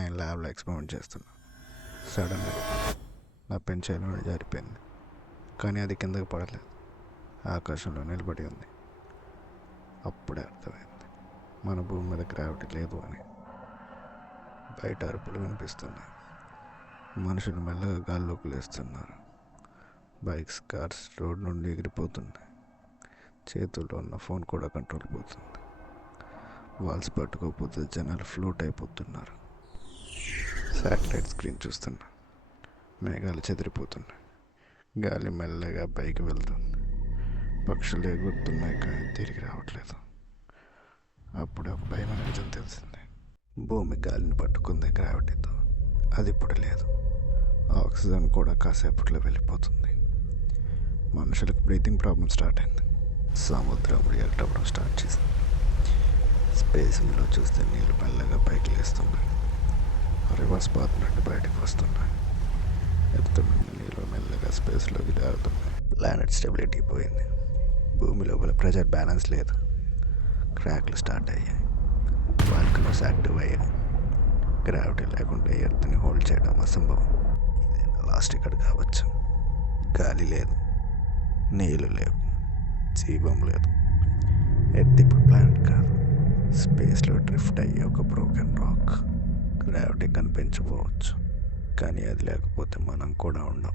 నేను ల్యాబ్లో ఎక్స్పెరిమెంట్ చేస్తున్నా. సడన్గా నా పెన్ చేతిలో జారిపోయింది. కానీ అది కిందకి పడలేదు, ఆకాశంలో నిలబడి ఉంది. అప్పుడే అర్థమైంది మన భూమి మీద గ్రావిటీ లేదు అని. బయట అరుపులు వినిపిస్తున్నాయి, మనుషులు మెల్లగా గాల్లోకి లేస్తున్నారు. బైక్స్, కార్స్ రోడ్ నుండి ఎగిరిపోతున్నాయి. చేతుల్లో ఉన్న ఫోన్ కూడా కంట్రోల్ పోతుంది. వాల్స్ పట్టుకోకపోతే జనాలు ఫ్లోట్ అయిపోతున్నారు. శాటిలైట్ స్క్రీన్ చూస్తున్నా, మేఘాలు చెదిరిపోతున్నాయి. గాలి మెల్లగా పైకి వెళ్తుంది. పక్షులు ఎగురుతున్నాయి కానీ తిరిగి రావట్లేదు. అప్పుడే ఒక భయమైన నిజం తెలిసింది. భూమి గాలిని పట్టుకుంది గ్రావిటీతో, అది ఇప్పుడు లేదు. ఆక్సిజన్ కూడా కాసేపట్లో వెళ్ళిపోతుంది. మనుషులకు బ్రీతింగ్ ప్రాబ్లం స్టార్ట్ అయింది. సముద్రం రియాక్ట్ అవ్వడం స్టార్ట్ చేసింది. స్పేస్లో చూస్తే నీళ్ళు మెల్లగా పైకి లేస్తున్నాయి. రివర్స్ పాత్ నుండి బయటకు వస్తున్నాయి. ఎర్త్ నుండి నీళ్ళు మెల్లగా స్పేస్లోకి జారుతున్నాయి. ప్లానెట్ స్టెబిలిటీ పోయింది. భూమి లోపల ప్రెషర్ బ్యాలెన్స్ లేదు. క్రాక్లు స్టార్ట్ అయ్యాయి. వాల్కనోస్ యాక్టివ్ అయ్యాయి. గ్రావిటీ లేకుండా ఎర్త్ని హోల్డ్ చేయడం అసంభవం. ఇదేనా లాస్ట్ ఇక్కడ కావచ్చు. గాలి లేదు, నీళ్ళు లేవు, జీవం లేదు. ఎర్త్ ఇప్పుడు ప్లానెట్ కాదు, స్పేస్లో డ్రిఫ్ట్ అయ్యే ఒక బ్రోకెన్ రాక్. గ్రావిటీ కనిపించకపోవచ్చు, కానీ అది లేకపోతే మనం కూడా ఉండం.